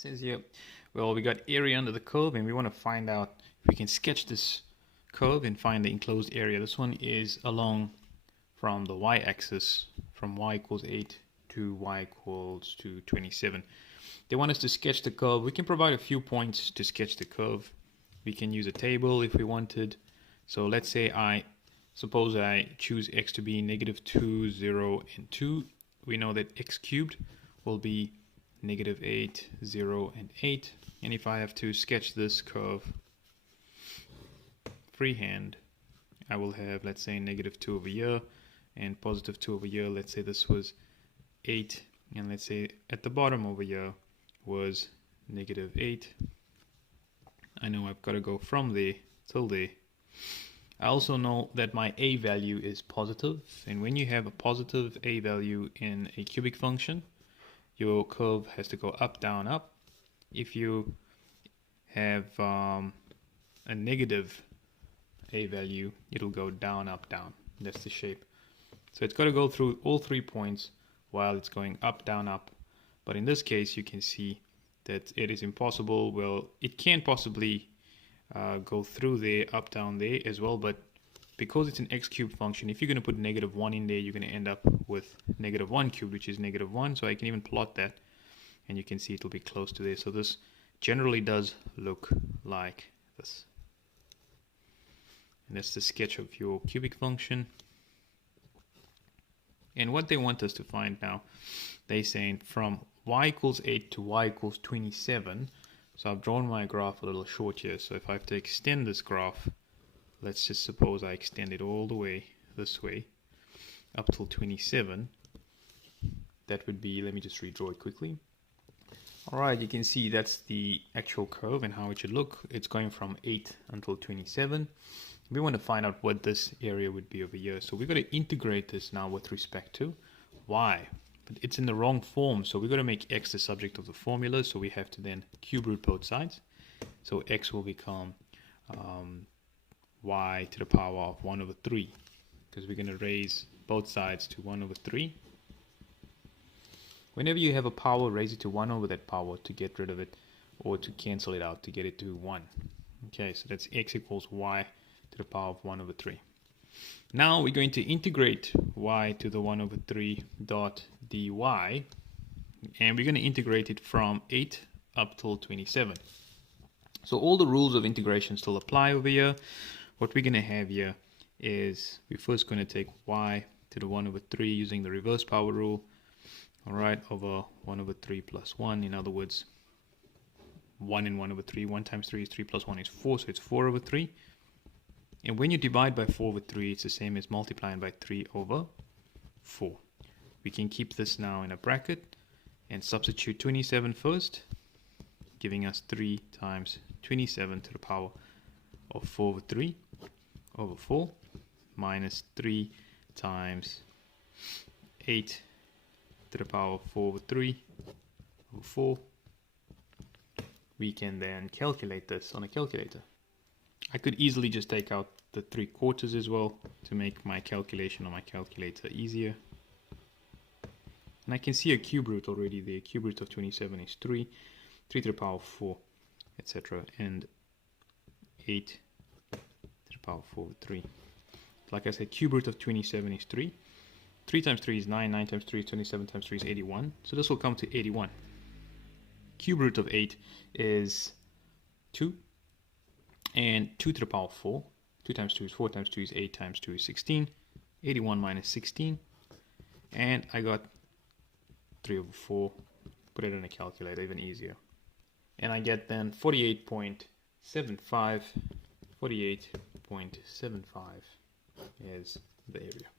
says here, well, we got area under the curve, and we want to find out if we can sketch this curve and find the enclosed area. This one is along from the y-axis, from y equals 8 to y equals to 27. They want us to sketch the curve. We can provide a few points to sketch the curve. We can use a table if we wanted. So let's say suppose I choose x to be -2, 0, and 2. We know that x cubed will be -8, 0, and 8. And if I have to sketch this curve freehand, I will have, let's say, -2 over here and +2 over here. Let's say this was 8, and let's say at the bottom over here was -8. I know I've got to go from there till there. I also know that my a value is positive, and when you have a positive a value in a cubic function, your curve has to go up, down, up. If you have a negative a value, it'll go down, up, down. That's the shape. So it's got to go through all 3 points while it's going up, down, up. But in this case, you can see that it is impossible. Well, it can't possibly go through there, up, down there as well, but because it's an x cubed function, if you're going to put -1 in there, you're going to end up with -1 cubed, which is -1. So I can even plot that, and you can see it'll be close to there. So this generally does look like this. And that's the sketch of your cubic function. And what they want us to find now, they're saying from y equals 8 to y equals 27. So I've drawn my graph a little short here. So if I have to extend this graph, let's just suppose I extend it all the way this way up till 27. That would be, let me just redraw it quickly. Alright, you can see that's the actual curve and how it should look. It's going from 8 until 27. We want to find out what this area would be over here. So we've got to integrate this now with respect to y. But it's in the wrong form, so we've got to make x the subject of the formula. So we have to then cube root both sides. So x will become y to the power of 1 over 3, because we're going to raise both sides to 1 over 3. Whenever you have a power, raise it to 1 over that power to get rid of it, or to cancel it out to get it to 1. Okay, so that's x equals y to the power of 1 over 3. Now we're going to integrate y to the 1 over 3 dot dy, and we're going to integrate it from 8 up till 27. So all the rules of integration still apply over here. What we're going to have here is we're first going to take y to the 1 over 3 using the reverse power rule. Alright, over 1 over 3 plus 1. In other words, 1 and 1 over 3. 1 times 3 is 3 plus 1 is 4, so it's 4 over 3. And when you divide by 4 over 3, it's the same as multiplying by 3 over 4. We can keep this now in a bracket and substitute 27 first, giving us 3 times 27 to the power of 4 over 3 over 4, minus 3 times 8 to the power of 4 over 3 over 4. We can then calculate this on a calculator. I could easily just take out the 3/4 as well to make my calculation on my calculator easier. And I can see a cube root already there. Cube root of 27 is 3, 3 to the power of 4, etc. And 8 to the power of 4 over 3. Like I said, cube root of 27 is 3. 3 times 3 is 9, 9 times 3 is 27, times 3 is 81. So this will come to 81. Cube root of 8 is 2. And 2 to the power of 4. 2 times 2 is 4, times 2 is 8, times 2 is 16. 81 minus 16. And I got 3 over 4. Put it in a calculator, even easier. And I get then 48.75. 48.75 is the area.